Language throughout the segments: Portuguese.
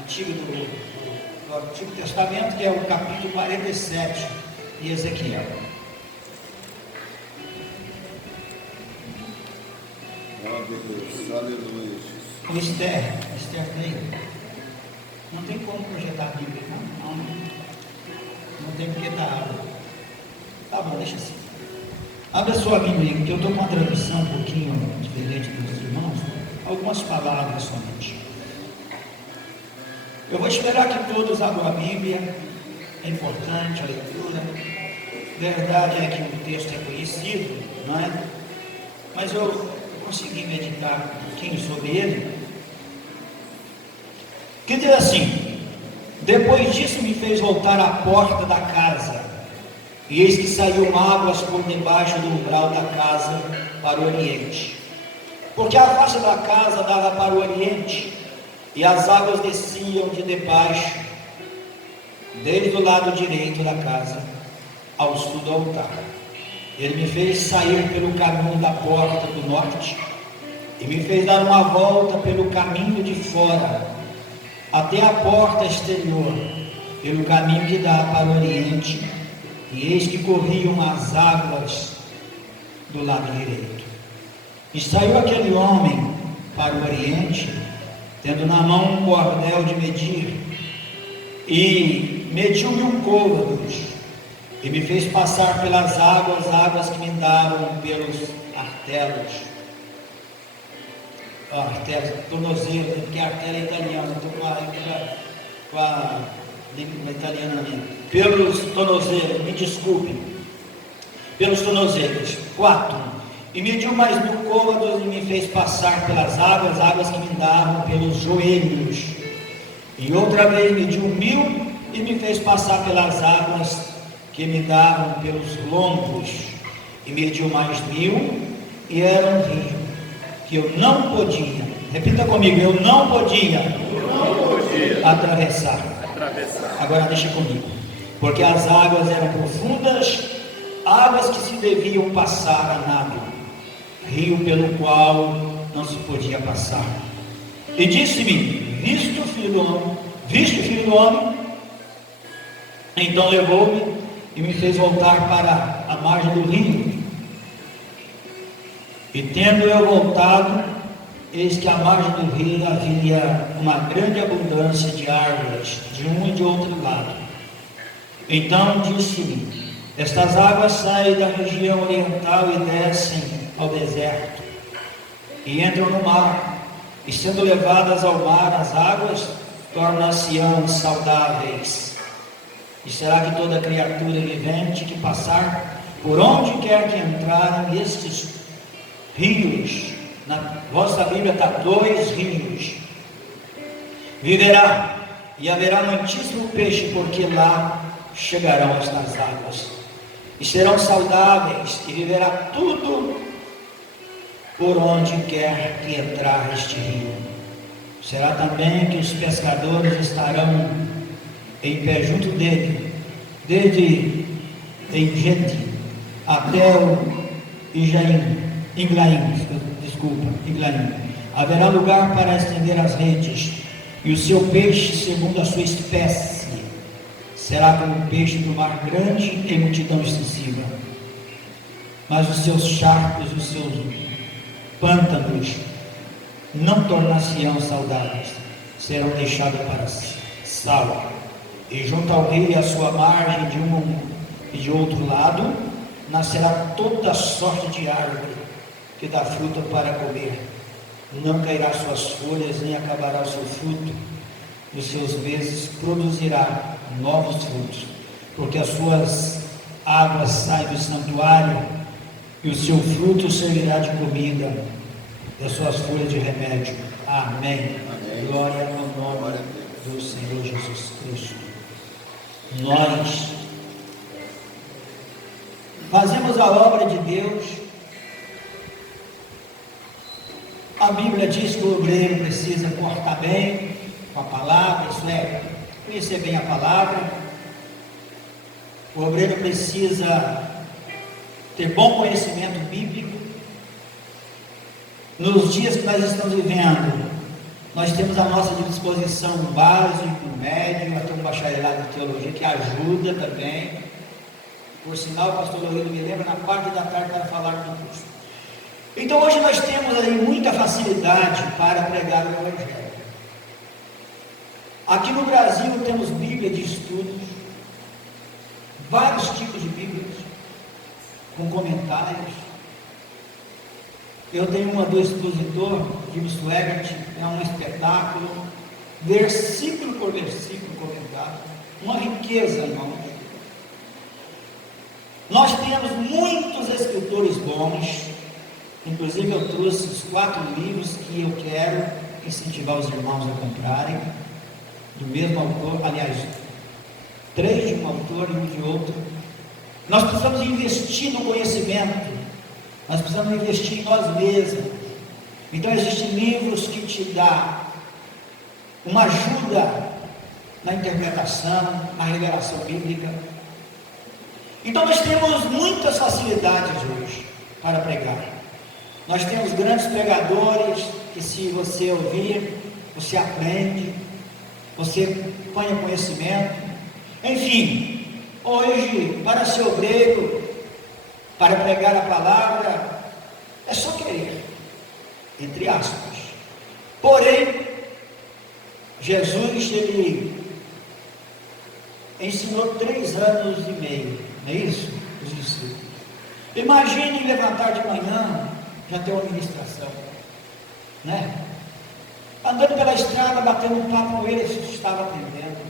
do Antigo Testamento, que é o capítulo 47 de Ezequiel. Aleluia. O Esther 3. Não tem como projetar a Bíblia, não tem porque está. Tá bom, deixa assim. Abre a sua Bíblia, que eu estou com uma tradução um pouquinho diferente dos irmãos, algumas palavras somente. Eu vou esperar que todos abram a Bíblia, é importante a leitura. Verdade é que o texto é conhecido, não é? Mas eu consegui meditar um pouquinho sobre ele. Que diz assim: depois disso me fez voltar à porta da casa, e eis que saíam águas por debaixo do umbral da casa para o oriente, porque a face da casa dava para o oriente, e as águas desciam de debaixo, desde o lado direito da casa ao sul do altar. Ele me fez sair pelo caminho da porta do norte, e me fez dar uma volta pelo caminho de fora, até a porta exterior, pelo caminho que dá para o oriente, e eis que corriam as águas do lado direito. E saiu aquele homem para o oriente, tendo na mão um cordel de medir, e mediu 1000 côvados, e me fez passar pelas águas que me davam pelos tornozelo, porque artelo é italiano, estou com a língua italiana ali. Pelos tornozelos, me desculpe, pelos tornozelos. 4. E mediu mais 1000 côvados e me fez passar pelas águas que me davam pelos joelhos. E outra vez mediu 1000 e me fez passar pelas águas que me davam pelos lombos. E mediu mais 1000 e era um rio que eu não podia, repita comigo, eu não podia atravessar. Agora deixa comigo, porque as águas eram profundas, águas que se deviam passar a nado, rio pelo qual não se podia passar. E disse-me: visto o filho do homem, então levou-me e me fez voltar para a margem do rio. E tendo eu voltado, eis que à margem do rio havia uma grande abundância de árvores, de um e de outro lado. Então disse-me: estas águas saem da região oriental e descem ao deserto, e entram no mar, e sendo levadas ao mar, as águas tornar-se-ão saudáveis. E será que toda criatura vivente que passar por onde quer que entrarem estes rios, na vossa Bíblia está 2 rios, viverá, e haverá muitíssimo peixe, porque lá chegarão estas águas, e serão saudáveis, e viverá tudo por onde quer que entrar este rio. Será também que os pescadores estarão em pé junto dele, desde Engedi até o Iglaim. Haverá lugar para estender as redes, e o seu peixe segundo a sua espécie será como o peixe do mar grande em multidão extensiva. Mas os seus charcos, os seus pântanos não tornar-se-ão saudáveis, serão deixados para sal. E junto ao rio, à sua margem, de um e de outro lado, nascerá toda sorte de árvore que dá fruta para comer. Não cairá suas folhas, nem acabará o seu fruto. Nos seus meses produzirá novos frutos, porque as suas águas saem do santuário, e o seu fruto servirá de comida, e as suas folhas de remédio. Amém. Amém. Glória ao nome do Senhor Jesus Cristo. Nós fazemos a obra de Deus. A Bíblia diz que o obreiro precisa cortar bem com a palavra, isso é, conhecer bem a palavra. O obreiro precisa ter bom conhecimento bíblico. Nos dias que nós estamos vivendo, Nós temos à nossa disposição um básico, um médio, até um bacharelado de teologia que ajuda também. Por sinal, o pastor Loureiro me lembra, na parte da tarde para falar do curso. Então hoje nós temos aí muita facilidade para pregar o Evangelho. Aqui no Brasil temos Bíblia de estudos, vários tipos de Bíblias, com comentários. Eu tenho uma do expositor, Jim Swaggart, é um espetáculo, versículo por versículo comentado, uma riqueza, irmãos. Nós temos muitos escritores bons, inclusive eu trouxe os 4 livros que eu quero incentivar os irmãos a comprarem, do mesmo autor, aliás, 3 de um autor e um de outro. Nós precisamos investir no conhecimento, nós precisamos investir em nós mesmos. Então existem livros que te dão uma ajuda na interpretação, na revelação bíblica. Então nós temos muitas facilidades hoje para pregar. Nós temos grandes pregadores que, se você ouvir, você aprende, você põe conhecimento. Enfim, hoje, para ser obreiro, para pregar a palavra, é só querer, entre aspas. Porém, Jesus, ele ensinou 3 anos e meio, não é isso? Os discípulos. Imagine levantar de manhã, já ter uma ministração, né? Andando pela estrada, batendo um papo com ele, ele estava aprendendo.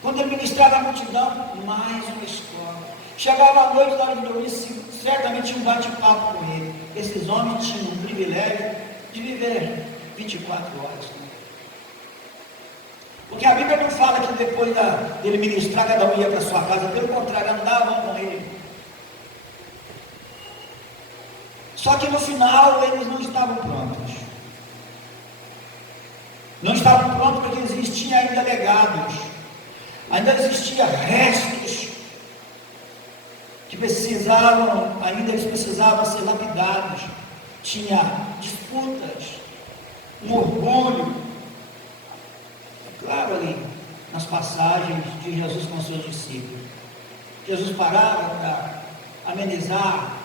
Quando ele ministrava a multidão, mais uma escola. Chegava à noite, na hora de dormir, certamente tinha um bate-papo com ele. Esses homens tinham o privilégio de viver 24 horas. Porque a Bíblia não fala que depois dele ministrar, cada um ia para sua casa. Pelo contrário, andavam com ele. Só que no final eles não estavam prontos. Não estavam prontos porque existiam ainda legados, ainda existiam restos que precisavam, ainda eles precisavam ser lapidados. Tinha disputas, um orgulho. É claro, ali nas passagens de Jesus com seus discípulos, Jesus parava para amenizar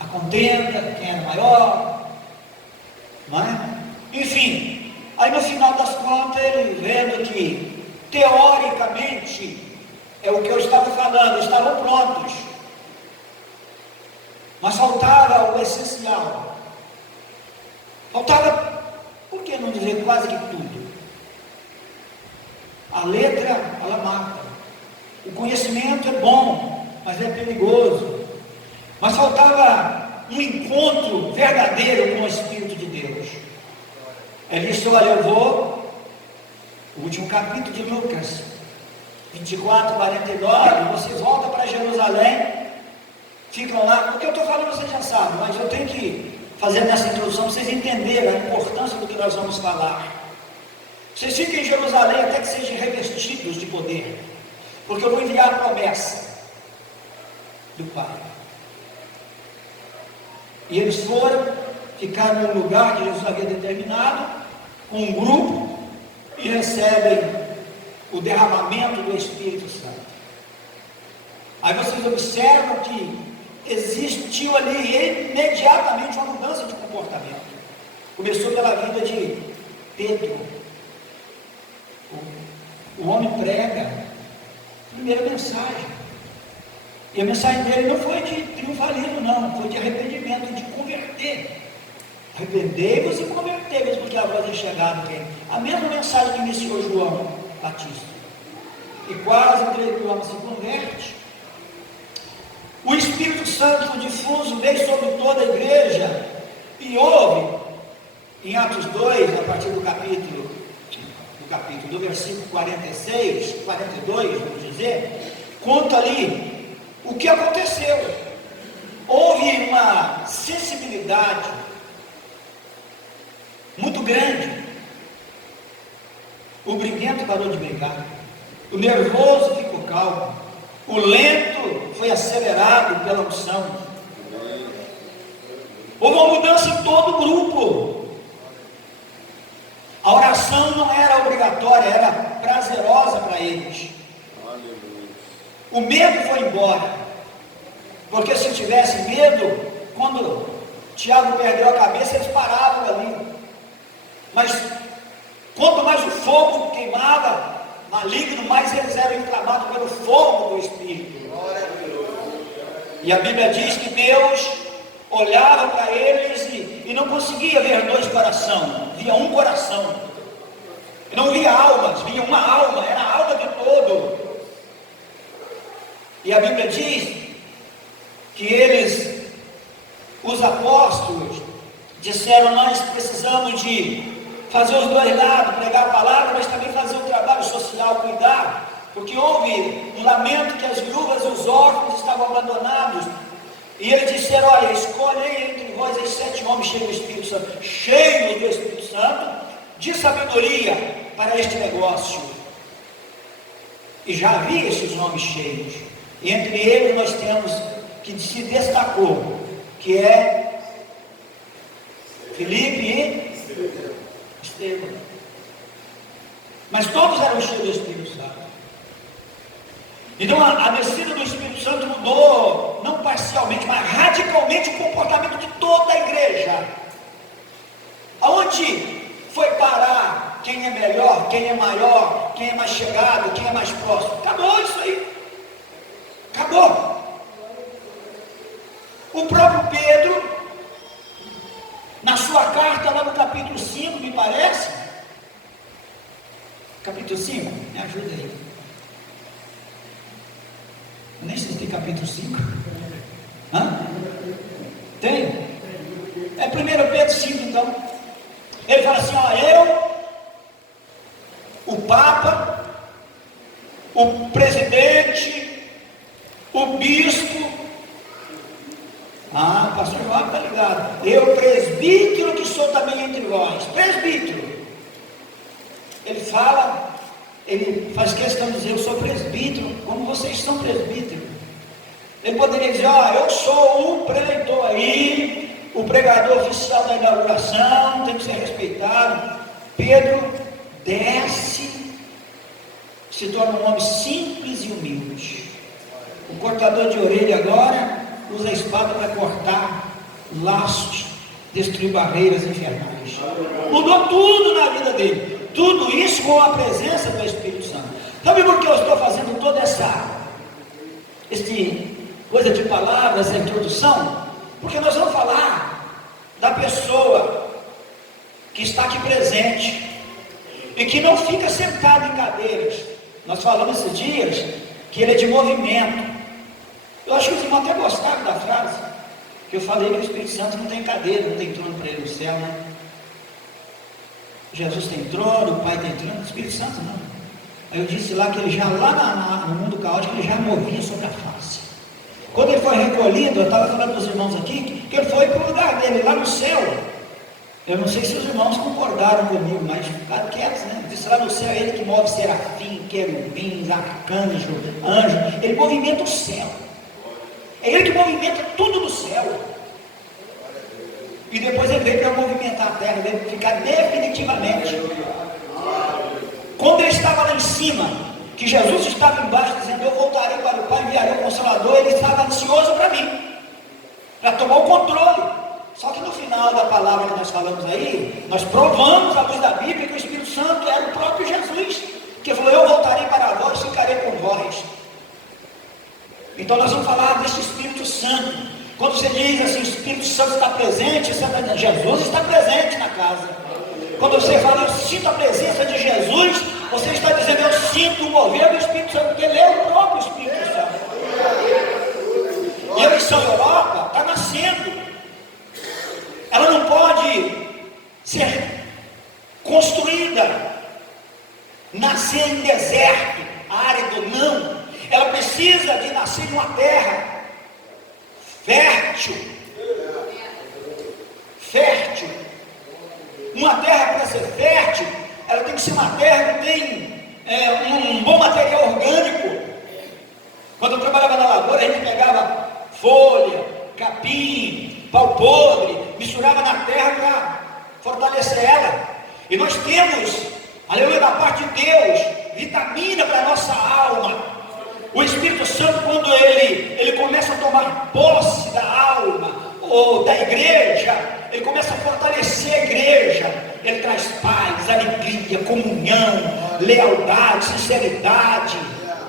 a contenda, quem era maior, não é? Enfim, aí no final das contas, ele vendo que, teoricamente, é o que eu estava falando, estavam prontos, mas faltava o essencial. Faltava, por que não dizer quase que tudo? A letra, ela mata. O conhecimento é bom, mas é perigoso. Mas faltava um encontro verdadeiro com o Espírito de Deus. Ele disse: olha, eu vou, o último capítulo de Lucas 24, 49, vocês voltam para Jerusalém, ficam lá. O que eu estou falando vocês já sabem, mas eu tenho que fazer nessa introdução para vocês entenderem a importância do que nós vamos falar. Vocês ficam em Jerusalém até que sejam revestidos de poder, porque eu vou enviar a promessa do Pai. E eles foram, ficaram no lugar que Jesus havia determinado, com um grupo, e recebem o derramamento do Espírito Santo. Aí vocês observam que existiu ali imediatamente uma mudança de comportamento. Começou pela vida de Pedro. O homem prega a primeira mensagem. E a mensagem dele não foi de triunfalismo, não, foi de arrependimento, de converter. Arrependei-vos e convertei-vos, porque a voz é chegada quem? A mesma mensagem que iniciou João Batista. E quase 3 mil homens se converte. O Espírito Santo difuso veio sobre toda a igreja. E houve, em Atos 2, a partir do versículo 46, 42, vamos dizer, conta ali o que aconteceu. Houve uma sensibilidade muito grande. O briguento parou de brigar, o nervoso ficou calmo, o lento foi acelerado pela unção. Houve uma mudança em todo o grupo. A oração não era obrigatória, era prazerosa para eles. O medo foi embora, porque se tivesse medo, quando Tiago perdeu a cabeça, eles paravam ali. Mas quanto mais o fogo queimava, maligno, mais eles eram inflamados pelo fogo do Espírito. E a Bíblia diz que Deus olhava para eles e não conseguia ver dois corações, via um coração. E não via almas, via uma alma, era a alma de todo. E a Bíblia diz que eles, os apóstolos, disseram: nós precisamos de fazer os dois lados, pregar a palavra, mas também fazer o trabalho social, cuidar, porque houve um lamento que as viúvas e os órfãos estavam abandonados. E eles disseram: olha, escolhei entre vós os 7 homens cheios do Espírito Santo, cheios do Espírito Santo, de sabedoria para este negócio. E já havia esses homens cheios. E entre eles nós temos que se destacou, que é Filipe e Estevão. Mas todos eram cheios do Espírito Santo. Então a descida do Espírito Santo mudou, não parcialmente, mas radicalmente o comportamento de toda a igreja. Aonde foi parar quem é melhor, quem é maior, quem é mais chegado, quem é mais próximo? Acabou isso aí. Acabou. O próprio Pedro, na sua carta, lá no capítulo 5, me parece. Capítulo 5, me ajuda aí. Eu nem sei se tem capítulo 5. Hã? Tem? É 1 Pedro 5, então. Ele fala assim: ó, eu, o Papa, o presidente, o bispo. Ah, o pastor João está ligado. Eu, presbítero, que sou também entre vós. Presbítero. Ele fala, ele faz questão de dizer: eu sou presbítero, como vocês são presbíteros. Ele poderia dizer: ó, eu sou o preleitor aí, o pregador oficial da inauguração, tem que ser respeitado. Pedro desce, se torna um homem simples e humilde. O cortador de orelha agora usa a espada para cortar laços, destruir barreiras infernais. Mudou tudo na vida dele. Tudo isso com a presença do Espírito Santo. Sabe por que eu estou fazendo toda essa coisa de palavras, essa introdução? Porque nós vamos falar da pessoa que está aqui presente e que não fica sentado em cadeiras. Nós falamos esses dias que ele é de movimento. Eu acho que os irmãos até gostaram da frase, que eu falei que o Espírito Santo não tem cadeira, não tem trono para ele no céu, né? Jesus tem trono, o Pai tem trono, o Espírito Santo não. Aí eu disse lá que ele já, lá no mundo caótico, ele já movia sobre a face. Quando ele foi recolhido, eu estava falando para os irmãos aqui, que ele foi para o lugar dele, lá no céu. Eu não sei se os irmãos concordaram comigo, mas ficaram quietos, né? Eu disse lá no céu, ele que move serafim, querubins, arcanjo, anjo, ele movimenta o céu. É ele que movimenta tudo no céu. E depois ele veio para movimentar a terra, veio para ficar definitivamente. Quando ele estava lá em cima, que Jesus estava embaixo, dizendo: eu voltarei para o Pai, enviarei o Consolador, ele estava ansioso para mim, para tomar o controle. Só que no final da palavra que nós falamos aí, nós provamos à luz da Bíblia que o Espírito Santo era o próprio Jesus, que falou: eu voltarei para vós, ficarei com vós. Então nós vamos falar desse Espírito Santo. Quando você diz assim, o Espírito Santo está presente, Jesus está presente na casa. Quando você fala: eu sinto a presença de Jesus, você está dizendo: eu sinto o mover do Espírito Santo, porque ele é o próprio Espírito Santo. E a missão Europa está nascendo. Ela não pode ser construída, nascer em deserto, árido, não. Ela precisa de nascer em uma terra fértil. Fértil. Uma terra, para ser fértil, ela tem que ser uma terra que tem um bom material orgânico. Quando eu trabalhava na lavoura, a gente pegava folha, capim, pau podre, misturava na terra para fortalecer ela. E nós temos da parte de Deus, vitamina para a nossa alma. O Espírito Santo, quando ele começa a tomar posse da alma ou da igreja, ele começa a fortalecer a igreja. Ele traz paz, alegria, comunhão, lealdade, sinceridade,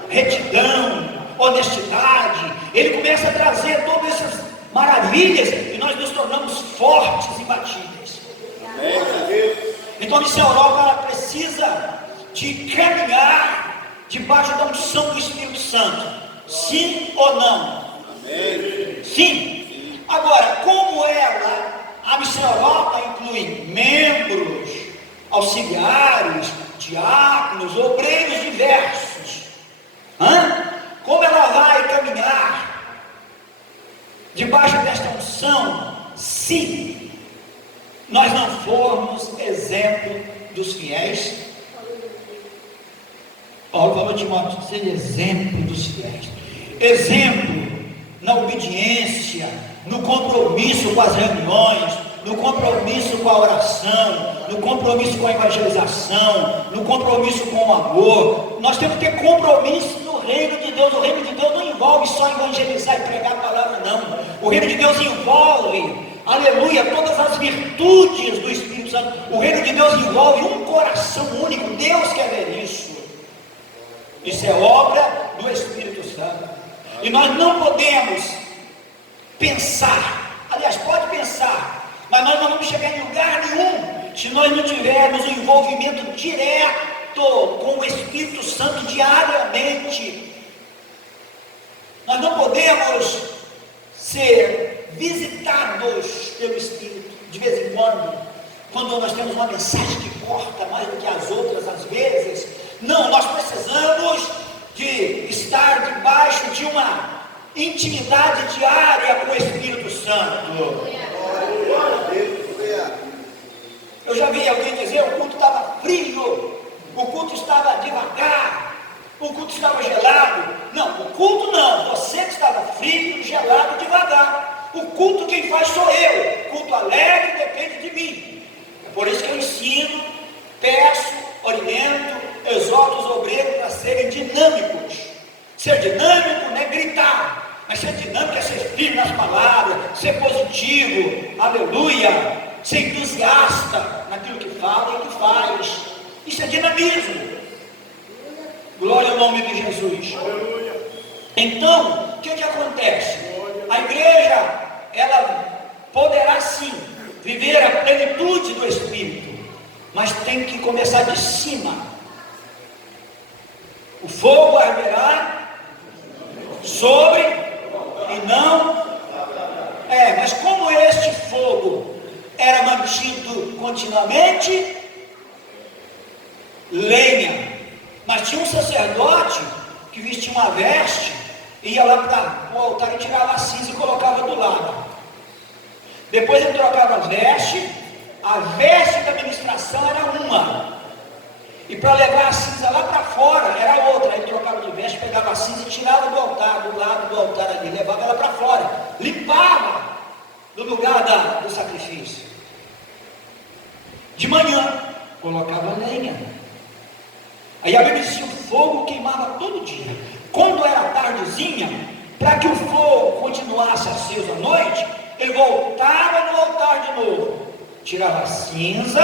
retidão, honestidade. Ele começa a trazer todas essas maravilhas e nós nos tornamos fortes e imbatíveis. Então a Missão Europa, ela precisa de caminhar debaixo da unção do Espírito Santo. Sim ou não? Amém. Sim. Agora, como a Missão Europa inclui membros, auxiliares, diáconos, obreiros diversos, como ela vai caminhar debaixo desta unção, se nós não formos exemplo dos fiéis? Paulo falou a Timóteo, seja exemplo dos fiéis, exemplo na obediência, no compromisso com as reuniões, no compromisso com a oração, no compromisso com a evangelização, no compromisso com o amor. Nós temos que ter compromisso no reino de Deus. O reino de Deus não envolve só evangelizar e pregar a palavra, não. O reino de Deus envolve, aleluia, todas as virtudes do Espírito Santo. O reino de Deus envolve um coração único. Deus quer ver isso. Isso é obra do Espírito Santo. E nós não podemos pensar, aliás, pode pensar, mas nós não vamos chegar em lugar nenhum se nós não tivermos um envolvimento direto com o Espírito Santo diariamente. Nós não podemos ser visitados pelo Espírito de vez em quando nós temos uma mensagem que corta mais do que as outras às vezes. Não, nós precisamos de estar debaixo de uma intimidade diária com o Espírito Santo. Eu já vi alguém dizer: o culto estava frio, o culto estava devagar, o culto estava gelado. Não, o culto não, você que estava frio, gelado, devagar. O culto quem faz sou eu. O culto alegre depende de mim. É por isso que eu ensino, peço, oriento, exorto os obreiros para serem dinâmicos. Ser dinâmico não é gritar, mas ser dinâmico é ser firme nas palavras, ser positivo, aleluia, ser entusiasta naquilo que fala e que faz. Isso é dinamismo. Glória ao nome de Jesus. Então, o que acontece? A igreja, ela poderá sim viver a plenitude do Espírito, mas tem que começar de cima. O fogo arderá sobre e não. Mas como este fogo era mantido continuamente? Lenha. Mas tinha um sacerdote que vestia uma veste, ia lá para o altar e tirava a cinza e colocava do lado. Depois ele trocava a veste da ministração era uma, e para levar a cinza lá para fora era outra. Ele trocava de veste, pegava a cinza e tirava do altar, do lado do altar ali, levava ela para fora, limpava do lugar do sacrifício. De manhã colocava lenha. Aí a Bíblia diz que o fogo queimava todo dia. Quando era tardezinha, para que o fogo continuasse aceso à noite, ele voltava no altar de novo, tirava a cinza,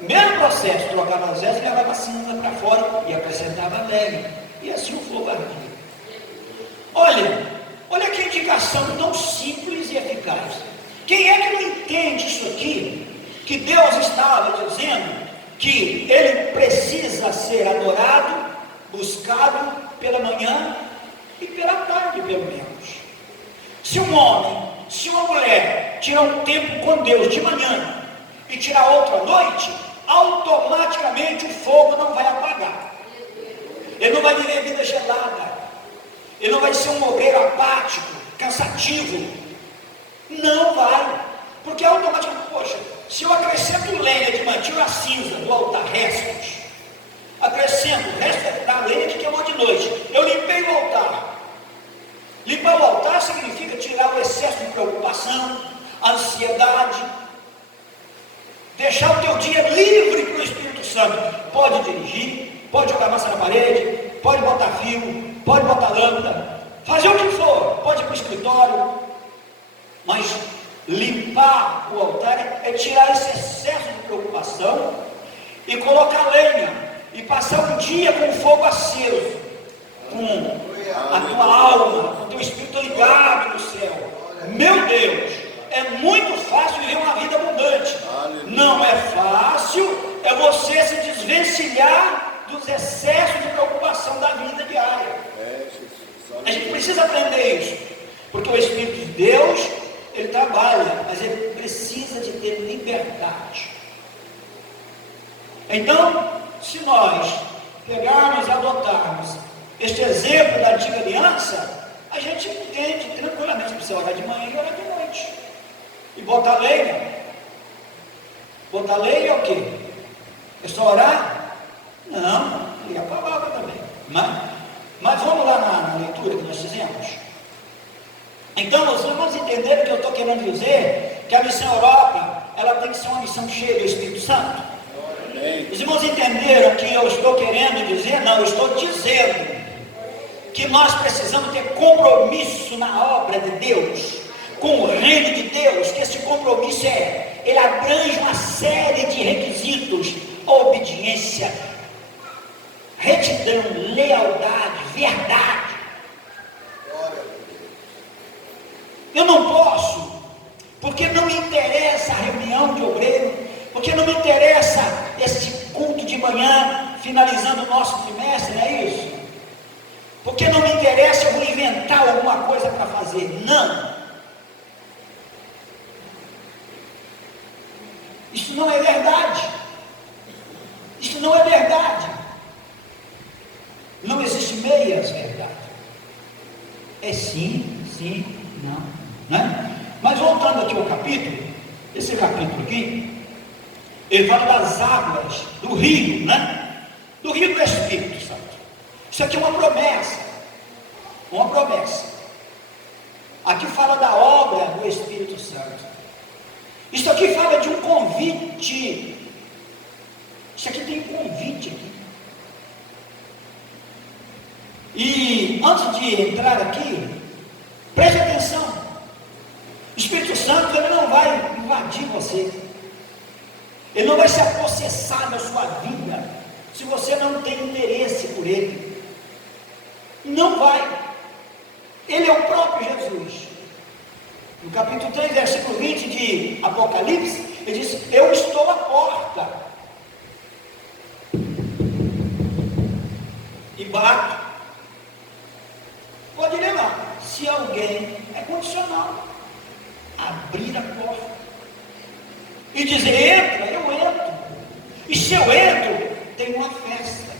mesmo processo, trocava as vestes, levava a cinza para fora e acrescentava lenha, e assim o fogo ardia. Olha que indicação tão simples e eficaz. Quem é que não entende isso aqui? Que Deus estava dizendo que Ele precisa ser adorado, buscado pela manhã e pela tarde, pelo menos. Se um homem, se uma mulher tirar um tempo com Deus de manhã e tirar outro à noite, automaticamente o fogo não vai apagar. Ele não vai viver vida gelada. Ele não vai ser um obreiro apático, cansativo. Não vai. Porque automaticamente, poxa, se eu acrescento lenha de manhã, tiro a cinza do altar, restos, acrescento, o resto é da lenha que queimou de noite, eu limpei o altar. Limpar o altar significa tirar o excesso de preocupação, a ansiedade, deixar o teu dia livre para o Espírito Santo. Santo pode dirigir, pode jogar massa na parede, pode botar fio, pode botar lâmpada, fazer o que for, pode ir para o escritório, mas limpar o altar é tirar esse excesso de preocupação e colocar lenha e passar um dia com o fogo aceso, com a tua alma, com o teu espírito ligado no céu. Meu Deus, é muito fácil viver uma vida abundante. Não é fácil, é você se desvencilhar dos excessos de preocupação da vida diária. A gente precisa aprender isso, porque o Espírito de Deus, ele trabalha, mas ele precisa de ter liberdade. Então, se nós pegarmos e adotarmos este exemplo da antiga aliança, a gente entende tranquilamente. Precisa orar de manhã e orar de noite, e botar lenha. Botar lenha é o quê? É só orar? Não, e a palavra também. Mas vamos lá na leitura que nós fizemos. Então, nós vamos entender o que eu estou querendo dizer, que a missão Europa, ela tem que ser uma missão cheia do Espírito Santo. Os irmãos entenderam o que eu estou querendo dizer? Não, eu estou dizendo que nós precisamos ter compromisso na obra de Deus, com o reino de Deus, que esse compromisso ele abrange uma série de requisitos: obediência, retidão, lealdade, verdade. Eu não posso, porque não me interessa a reunião de obreiro, porque não me interessa esse culto de manhã, finalizando o nosso trimestre, não é isso? Porque não me interessa, eu vou inventar alguma coisa para fazer. Não. Isso não é verdade. Isso não é verdade. Não existe meias verdade. É sim, sim, não, né? Mas voltando aqui ao capítulo, esse capítulo aqui, ele fala das águas do rio, né? Do rio do Espírito Santo. Isso aqui é uma promessa. Uma promessa. Aqui fala da obra do Espírito Santo. Isso aqui fala de um convite. Isso aqui tem um convite aqui. E antes de entrar aqui, preste atenção. O Espírito Santo, ele não vai invadir você. Ele não vai se apossessar da sua vida se você não tem interesse por ele. Não vai. Ele é o próprio Jesus. No capítulo 3, versículo 20 de Apocalipse, ele diz: eu estou à porta e bato. Pode ler lá. Se alguém, é condicional, abrir a porta e dizer: entra, eu entro. E se eu entro, tem uma festa.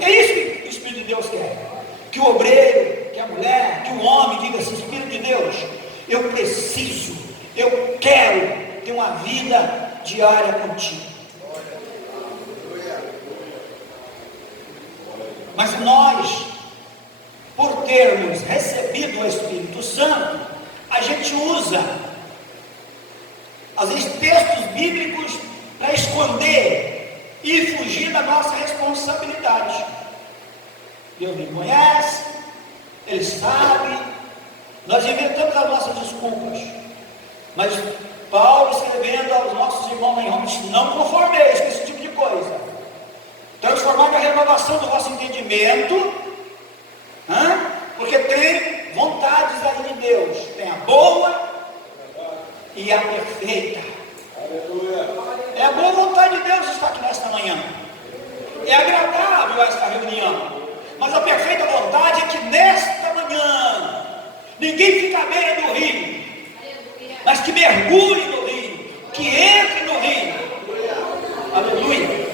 É isso que o Espírito de Deus quer. Que o obreiro, que a mulher, que o homem diga assim: Espírito de Deus, eu preciso, eu quero ter uma vida diária contigo. Mas nós, por termos recebido o Espírito Santo, a gente usa, às vezes, textos bíblicos para esconder e fugir da nossa responsabilidade. Deus me conhece, Ele sabe, nós inventamos as nossas desculpas. Mas Paulo, escrevendo aos nossos irmãos em Roma, disse: não conformeis com esse tipo de coisa. Transformar a renovação do vosso entendimento, porque tem vontades aí de Deus. Tem a boa e a perfeita. É a boa vontade de Deus estar aqui nesta manhã. É agradável esta reunião. Mas a perfeita vontade é que nesta manhã ninguém fique à beira do rio, mas que mergulhe no rio, que entre no rio. Aleluia.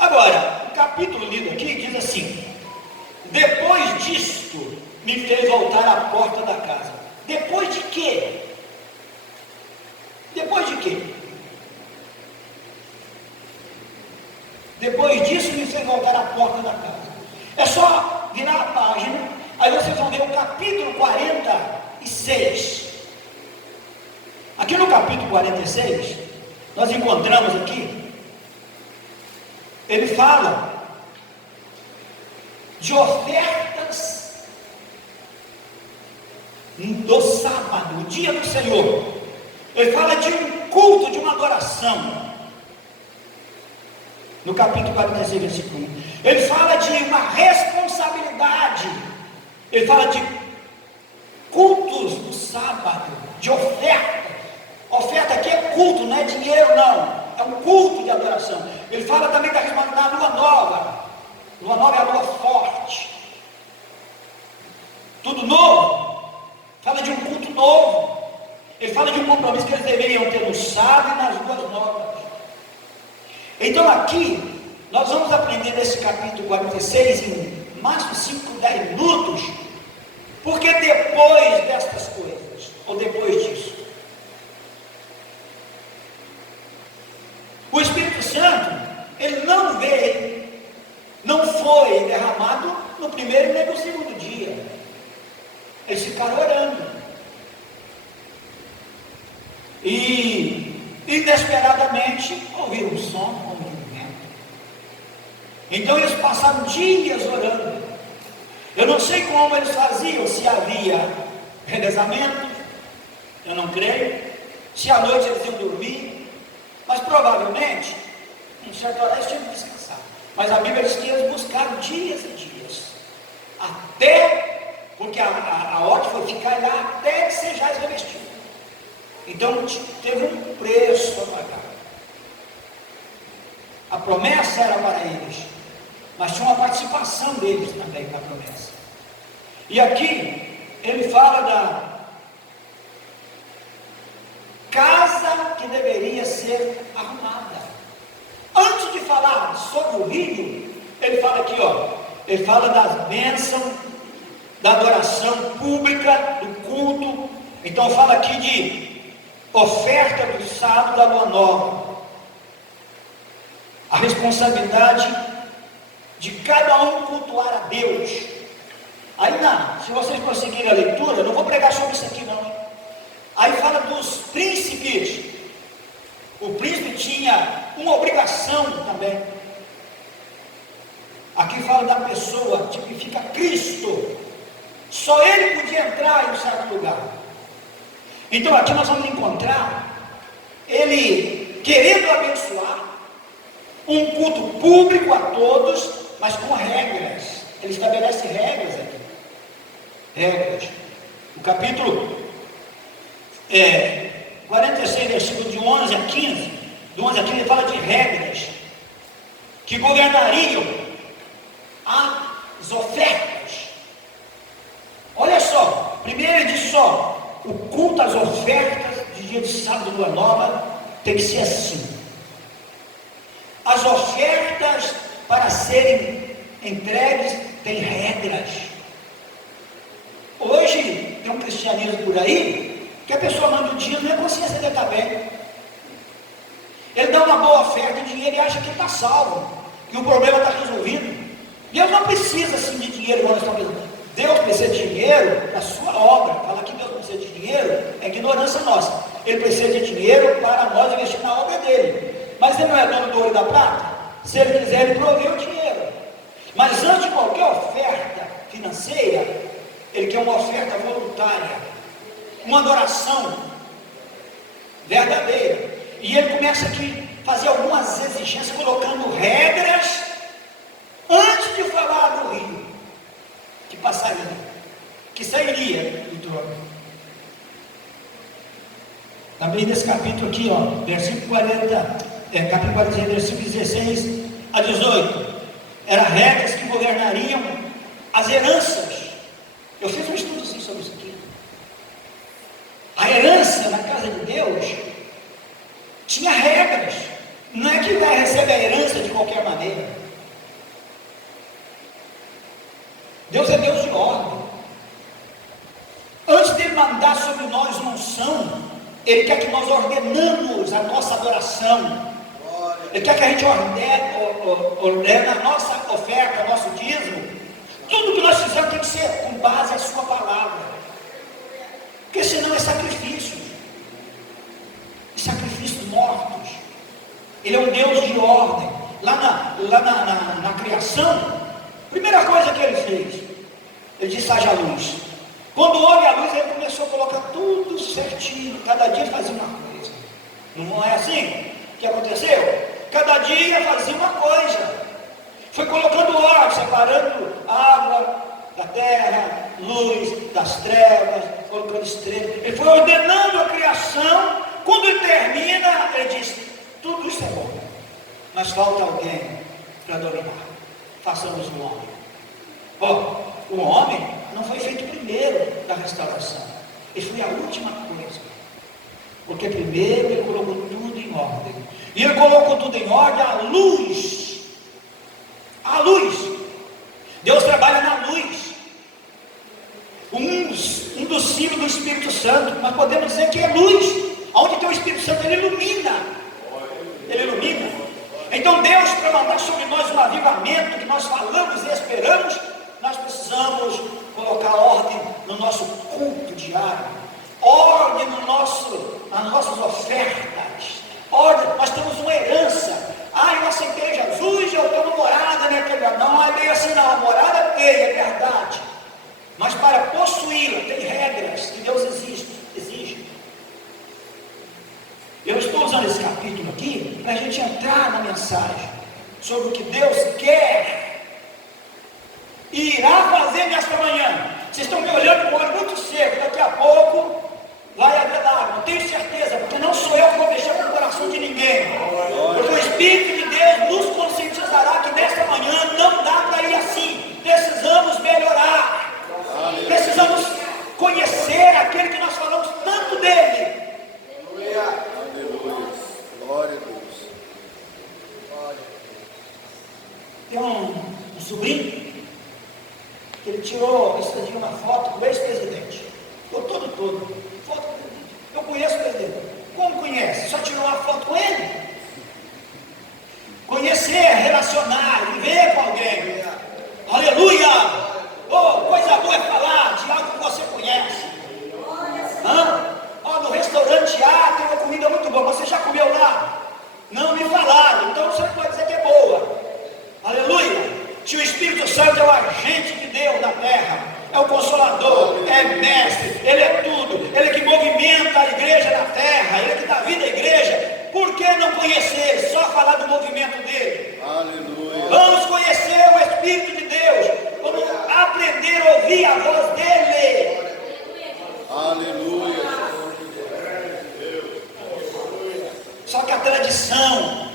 Agora, o capítulo lido aqui diz assim: depois disto me fez voltar à porta da casa. Depois de quê? Depois de quê? Depois disso me fez voltar à porta da casa. É só virar a página, aí vocês vão ver o capítulo 46. Aqui no capítulo 46, nós encontramos aqui ele fala de ofertas do sábado, o dia do Senhor. Ele fala de um culto, de uma adoração. No capítulo 46, versículo 1. Ele fala de uma responsabilidade. Ele fala de cultos do sábado, de oferta. Oferta aqui é culto, não é dinheiro não. É um culto de adoração. Ele fala também da responsabilidade da lua nova. Lua nova é a lua forte. Tudo novo. Fala de um culto novo. Ele fala de um compromisso que eles deveriam ter no sábado e nas luas novas. Então aqui, nós vamos aprender nesse capítulo 46 em máximo 5, 10 minutos, porque depois destas coisas, ou depois disso, o Espírito Santo, ele não veio, não foi derramado no primeiro nem no segundo dia. Eles ficaram orando. E inesperadamente ouviram um som, ouviram um vento. Então eles passaram dias orando. Eu não sei como eles faziam, se havia revezamento, eu não creio, se à noite eles iam dormir, mas provavelmente, em certa hora eles tinham que descansar. Mas a Bíblia diz que eles buscaram dias e dias, até, porque a ordem foi ficar lá até que sejais revestidos. Então teve um preço a pagar. A promessa era para eles, mas tinha uma participação deles também na promessa. E aqui ele fala da casa que deveria ser arrumada. Antes de falar sobre o rio, ele fala aqui, ele fala das bênçãos, da adoração pública, do culto. Então fala aqui de oferta do sábado da lua nova, a responsabilidade de cada um cultuar a Deus. Aí se vocês conseguirem a leitura, eu não vou pregar sobre isso aqui não, hein? Aí fala dos príncipes. O príncipe tinha uma obrigação também. Aqui fala da pessoa, tipifica Cristo. Só ele podia entrar em um certo lugar. Então aqui nós vamos encontrar ele querendo abençoar, um culto público a todos, mas com regras. Ele estabelece regras aqui. Regras. O capítulo 46, versículo de 11 a 15, do 11 a 15, ele fala de regras que governariam as ofertas. Olha só, primeiro ele diz o culto às ofertas de dia de sábado, lua nova, tem que ser assim. As ofertas para serem entregues têm regras. Hoje tem um cristianismo por aí que a pessoa manda o dinheiro, não é consciência dele está bem. Ele dá uma boa oferta de dinheiro e acha que está salvo, que o problema está resolvido. Deus não precisa assim de dinheiro igual nós estamos pensando. Deus precisa de dinheiro para a sua obra. Fala que Deus precisa de dinheiro, é ignorância nossa. Ele precisa de dinheiro para nós investir na obra dele. Mas ele não é dono do ouro e da prata? Se ele quiser, ele provê o dinheiro. Mas antes de qualquer oferta financeira, ele quer uma oferta voluntária, uma adoração verdadeira. E ele começa aqui a fazer algumas exigências, colocando regras antes de falar do rio que passaria, que sairia do trono. Também nesse capítulo aqui, versículo 40, capítulo 46, versículo 16 a 18, eram regras que governariam as heranças. Eu fiz um estudo assim sobre isso aqui. A herança na casa de Deus tinha regras. Não é que vai receber a herança de qualquer maneira. Deus é Deus de ordem. Antes de Ele mandar sobre nós uma unção, Ele quer que nós ordenamos a nossa adoração. Ele quer que a gente ordene a nossa oferta, nosso dízimo. Tudo que nós fizermos tem que ser com base na sua palavra. Porque senão é sacrifício. Sacrifícios mortos. Ele é um Deus de ordem. na criação, primeira coisa que ele fez, ele disse: haja luz. Quando houve a luz, ele começou a colocar tudo certinho, cada dia fazia uma coisa. Não é assim que aconteceu? Cada dia fazia uma coisa. Foi colocando ordem, separando água da terra, luz das trevas, colocando estrelas. Ele foi ordenando a criação. Quando ele termina, ele diz: tudo isso é bom, mas falta alguém para dominar. Façamos o homem. O homem não foi feito primeiro da restauração, ele foi a última coisa, porque primeiro ele colocou tudo em ordem, e ele colocou tudo em ordem à luz. A luz, Deus trabalha na luz. Um dos símbolos do Espírito Santo, nós podemos dizer que é luz. Onde tem o Espírito Santo, ele ilumina. Ele ilumina. Então Deus, para mandar sobre nós um avivamento que nós falamos e esperamos, nós precisamos colocar ordem no nosso culto diário, ordem nas nossas ofertas, ordem. Nós temos uma herança. Eu aceitei Jesus, eu estou morada, né? Não é bem assim, não. A morada é verdade, mas para possuí-la tem regras que Deus exige. Eu estou usando esse capítulo aqui para a gente entrar na mensagem sobre o que Deus quer e irá fazer nesta manhã. Vocês estão me olhando com o olho muito seco. Daqui a pouco vai haver água, não tenho certeza, porque não sou eu que vou mexer com o coração de ninguém, porque o Espírito de Deus nos conscientizará que nesta manhã não dá para ir assim. Precisamos melhorar, precisamos conhecer aquele que nós falamos tanto dele. Glória a Deus. Tem um sobrinho que ele tirou esse dia uma foto com o ex-presidente. Ficou todo. Foto do presidente. Eu conheço o presidente. Como conhece? Só tirou uma foto com ele? Conhecer, relacionar, viver com alguém. Aleluia! Coisa boa é falar de algo que você conhece. No restaurante tem uma comida muito boa. Você já comeu lá? Não me falaram, então você pode dizer que é boa. Aleluia! Se o Espírito Santo é o agente de Deus na terra, é o consolador, é mestre, ele é tudo, ele que movimenta a igreja na terra, ele que dá vida à igreja. Por que não conhecer, só falar do movimento dele? Aleluia! Vamos conhecer o Espírito de Deus, vamos aprender a ouvir a voz dele. Aleluia! Só que a tradição,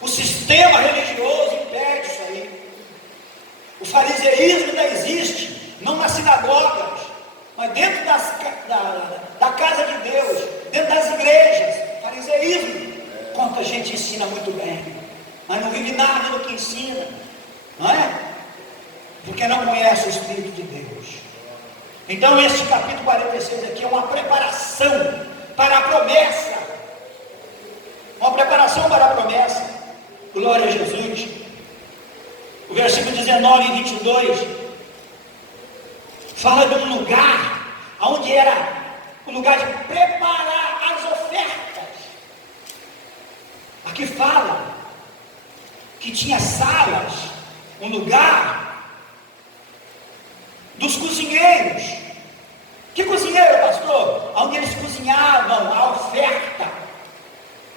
o sistema religioso impede isso aí. O fariseísmo ainda existe, não nas sinagogas, mas dentro da casa de Deus, dentro das igrejas. Fariseísmo, quanta gente ensina muito bem, mas não vive nada do que ensina, não é? Porque não conhece o Espírito de Deus. Então este capítulo 46 aqui é uma preparação para a promessa. Uma preparação para a promessa. Glória a Jesus. O versículo 19 e 22 fala de um lugar onde era o lugar de preparar as ofertas. Aqui fala que tinha salas, um lugar dos cozinheiros. Que cozinheiro, pastor? Onde eles cozinhavam a oferta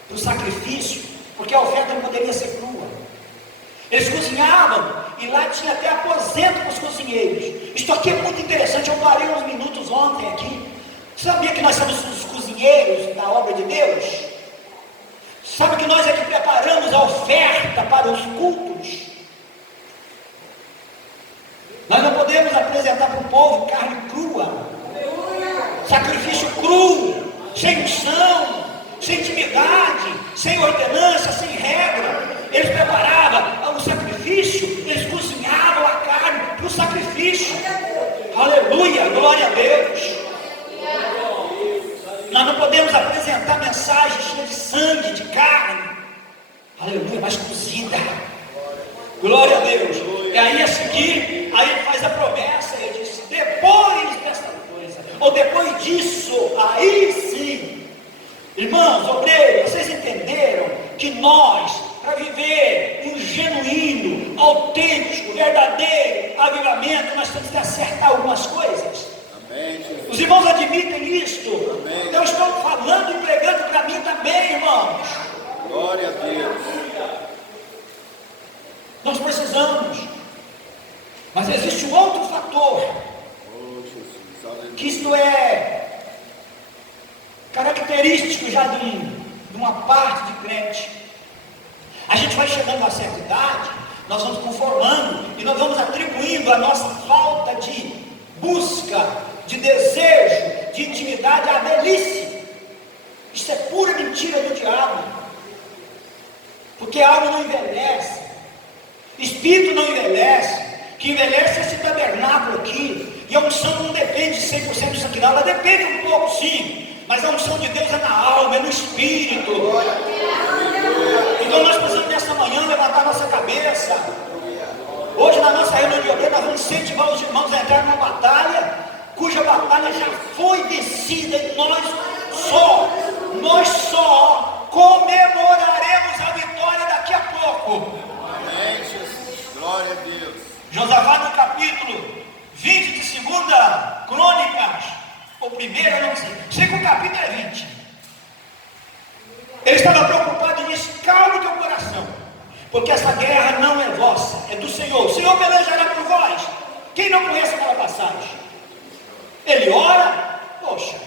para o sacrifício, porque a oferta não poderia ser crua. Eles cozinhavam e lá tinha até aposento para os cozinheiros. Isto aqui é muito interessante. Eu parei uns minutos ontem aqui. Sabia que nós somos os cozinheiros da obra de Deus? Sabe que nós é que preparamos a oferta para os cultos? Nós não podemos apresentar para o povo carne crua, sacrifício cru, sem unção, sem intimidade, sem ordenança, sem regra. Eles preparavam o sacrifício, eles cozinhavam a carne para o sacrifício. Aleluia, glória a Deus. Nós não podemos apresentar mensagem cheia de sangue, de carne, aleluia, mas cozida. Glória a Deus. E aí a seguir, aí ele faz a promessa, ele diz: depois desta coisa, ou depois disso, aí sim. Irmãos, obreiros, vocês entenderam que nós, para viver um genuíno, autêntico, verdadeiro avivamento, nós temos que acertar algumas coisas. Amém, Jesus. Os irmãos admitem isto. Amém. Eu estou falando e pregando para mim também, irmãos. Glória a Deus. Nós precisamos. Mas existe um outro fator, Oh, Jesus. Aleluia. que isto é característico já de uma parte de crente. A gente vai chegando a uma certa idade, nós vamos conformando e nós vamos atribuindo a nossa falta de busca, de desejo, de intimidade à velhice. Isso é pura mentira do diabo, porque a alma não envelhece, espírito não envelhece. Que envelhece é esse tabernáculo aqui, e a unção não depende 100% disso aqui não, ela depende um pouco sim, mas a unção de Deus é na alma, é no espírito. Então nós precisamos nessa manhã levantar nossa cabeça. Hoje na nossa reunião de obreiro nós vamos incentivar os irmãos a entrar numa batalha, cuja batalha já foi vencida, e nós só comemoraremos a vitória daqui a pouco. Amém, Jesus. Glória a Deus. Josafá, no capítulo 20 de 2 Crônicas, ou primeira, não sei que o capítulo é 20. Ele estava preocupado e disse: calme o teu coração, porque essa guerra não é vossa, é do Senhor. O Senhor pelejará por vós. Quem não conhece aquela passagem? Ele ora. Poxa,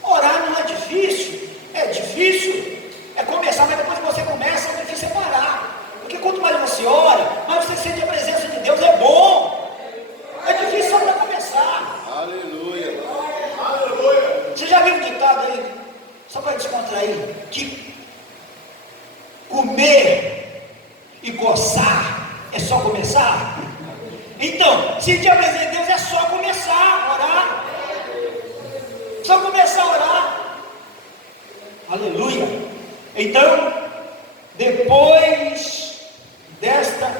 orar não é difícil. É difícil é começar, mas depois que você começa é difícil parar. Porque quanto mais você ora, mais você sente a presença de Deus. É bom. É difícil só para começar. Aleluia. Você já viu um ditado aí, só para descontrair, que comer e coçar é só começar? Então, se te apresentar a Deus é só começar a orar. Só começar a orar. Aleluia. Então, depois desta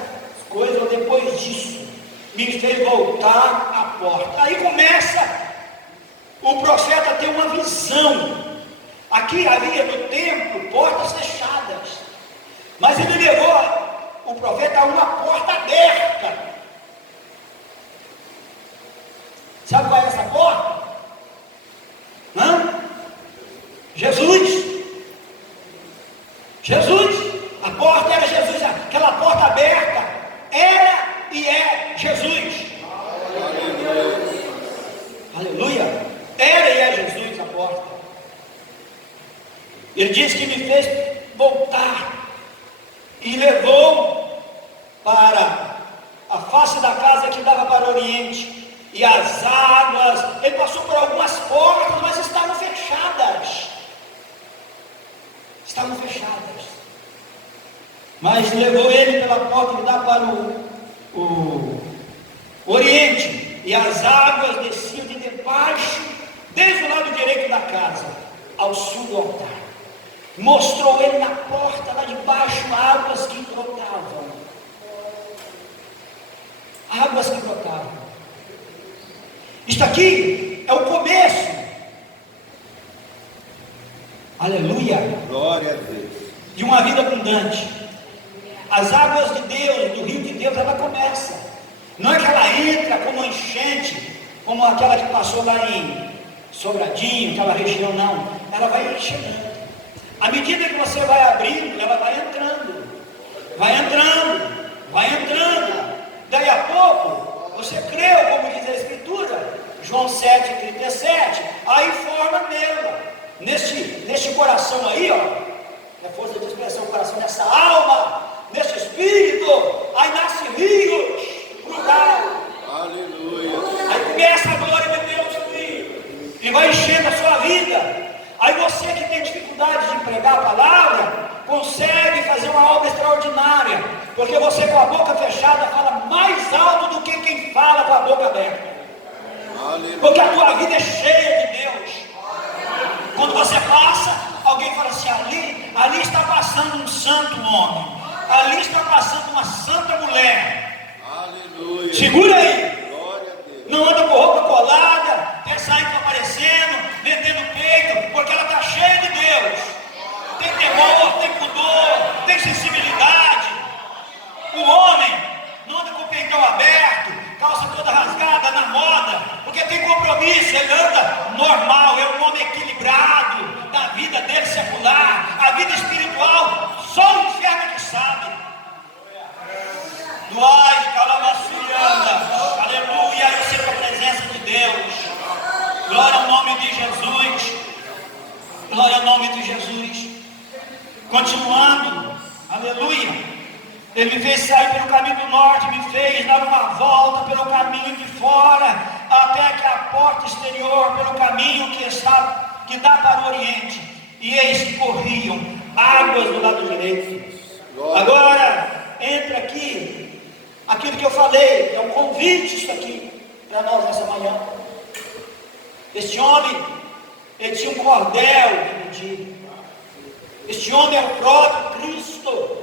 coisa, ou depois disso, me fez voltar à porta. Aí começa o profeta a ter uma visão. Aqui havia no templo portas fechadas, mas ele levou o profeta a uma porta aberta. Sabe qual é essa porta? Jesus. A porta era Jesus, aquela porta aberta era e é Jesus. Aleluia. Era e é Jesus a porta. Ele diz que me fez voltar e levou para a face da casa que dava para o oriente, e as águas. Ele passou por algumas portas, mas estavam fechadas. Mas levou ele pela porta que dá para o oriente, e as águas desciam de debaixo, desde o lado direito da casa ao sul do altar. Mostrou ele na porta lá de baixo águas que brotavam. Isto aqui é o começo. Aleluia. Glória a Deus. De uma vida abundante. As águas de Deus, do rio de Deus, ela começa. Não é que ela entra como enchente, como aquela que passou lá em Sobradinho, aquela região, não. Ela vai chegando. À medida que você vai abrindo, ela vai entrando. Daí a pouco, você creu, como diz a Escritura, João 7,37, aí forma nela, neste coração aí, ó, é força de expressão, coração, nessa alma, nesse espírito, aí nasce rios, plural. Aleluia. Aí começa a glória de Deus fluir, e vai enchendo a sua vida. Aí você que tem dificuldade de pregar a palavra, consegue fazer uma obra extraordinária, porque você com a boca fechada fala mais alto do que quem fala com a boca aberta. Aleluia. Porque a tua vida é cheia de Deus. Quando você passa, alguém fala assim: ali está passando um santo homem, ali está passando uma santa mulher. Aleluia. Segura aí. Glória a Deus. Não anda com roupa colada, pé saindo aparecendo, vendendo peito, porque ela está cheia de Deus. Tem temor, tem pudor, tem sensibilidade. Duai, calamacianda. Aleluia, eu sinto a presença de Deus. Glória ao nome de Jesus. Glória ao nome de Jesus. Continuando, aleluia. Ele me fez sair pelo caminho do norte, me fez dar uma volta pelo caminho de fora, até que a porta exterior, pelo caminho que dá para o oriente. E eis que corriam águas do lado direito. Agora, entra aqui, aquilo que eu falei, é um convite isso aqui, para nós nessa manhã. Este homem, ele tinha um cordel de medir. Este homem é o próprio Cristo,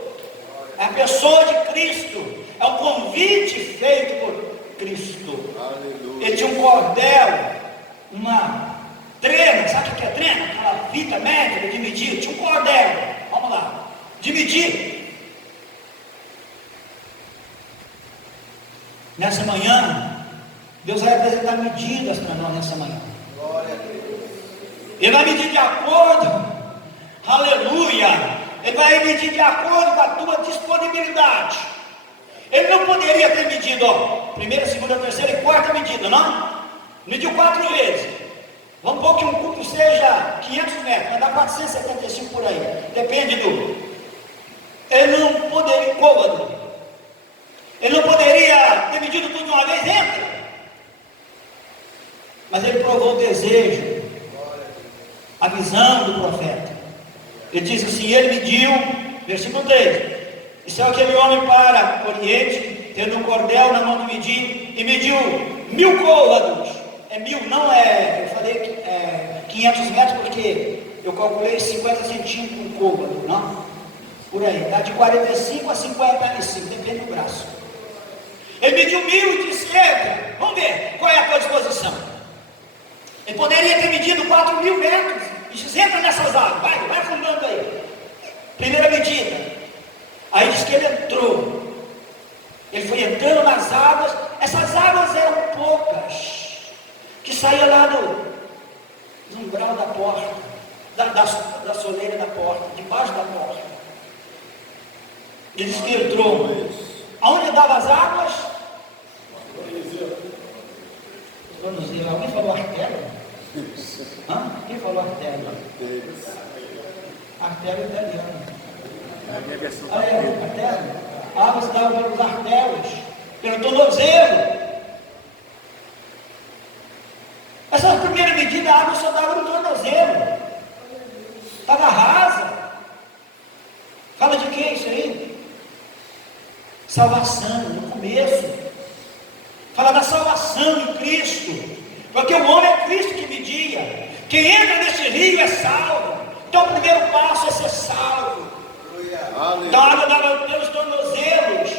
é a pessoa de Cristo, é um convite feito por Cristo. Aleluia. Ele tinha um cordel, uma trena, sabe o que é trena? Aquela fita métrica de medir, tinha um cordel, vamos lá, de medir. Nessa manhã, Deus vai apresentar medidas para nós nessa manhã. Glória a Deus. Ele vai medir de acordo, aleluia, ele vai medir de acordo com a tua disponibilidade. Ele não poderia ter medido, primeira, segunda, terceira e quarta medida, não? Mediu 4 vezes. Vamos supor que um culto seja 500 metros, vai dar 475 por aí, depende do... Ele não poderia, côvado. Ele não poderia ter medido tudo de uma vez, entra. Mas ele provou o desejo, a visão do profeta. Ele diz assim, ele mediu, versículo 3, e saiu aquele homem para o oriente, tendo um cordel na mão de medir, e mediu 1000 côvados. É 1000, não é, eu falei 500 metros, porque eu calculei 50 centímetros um côvado, não? Por aí, dá de 45 a 55, depende do braço. Ele mediu 1000 e disse, entra, vamos ver qual é a tua disposição. Ele poderia ter medido 4.000 metros, e disse, entra nessas águas, vai afundando aí. Primeira medida. Aí diz que ele entrou. Ele foi entrando nas águas. Essas águas eram poucas, que saía lá do umbral da porta, da soleira da porta, debaixo da porta. Ele diz que entrou. Aonde davam as águas? Alguém falou artéria? Quem falou artéria? Artéria italiana. Artéria. Águas davam pelos artérios, pelo tornozelo. Essa primeira medida, a água só dava no tornozelo. Estava rasa. Fala de quê isso aí? Salvação, no começo. Fala da salvação em Cristo. Porque o homem é Cristo que media. Quem entra nesse rio é salvo. Então o primeiro passo é ser salvo. Então a água dava pelos tornozelos.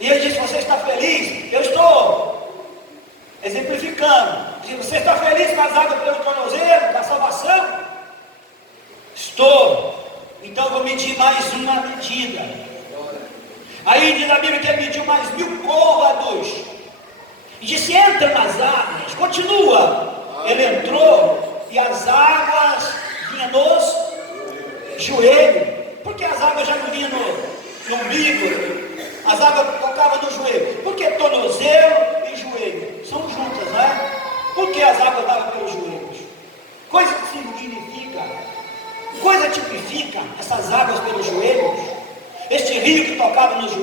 E ele disse, você está feliz? Eu estou exemplificando. Se você está feliz com as águas pelo tornozelo, da salvação? Estou. Então eu vou medir mais uma medida. Aí diz a Bíblia que ele mediu mais 1000 côvados. E disse, entra nas águas. Continua. Ele entrou e as águas vinham nos joelhos. Por que as águas já não vinham no umbigo? As águas tocavam no joelho. Porque tornozelo e joelho são juntas, não é? Por que as águas davam pelos joelhos? Coisa que significa, coisa tipifica essas águas pelos joelhos. Este rio que tocava no joelho.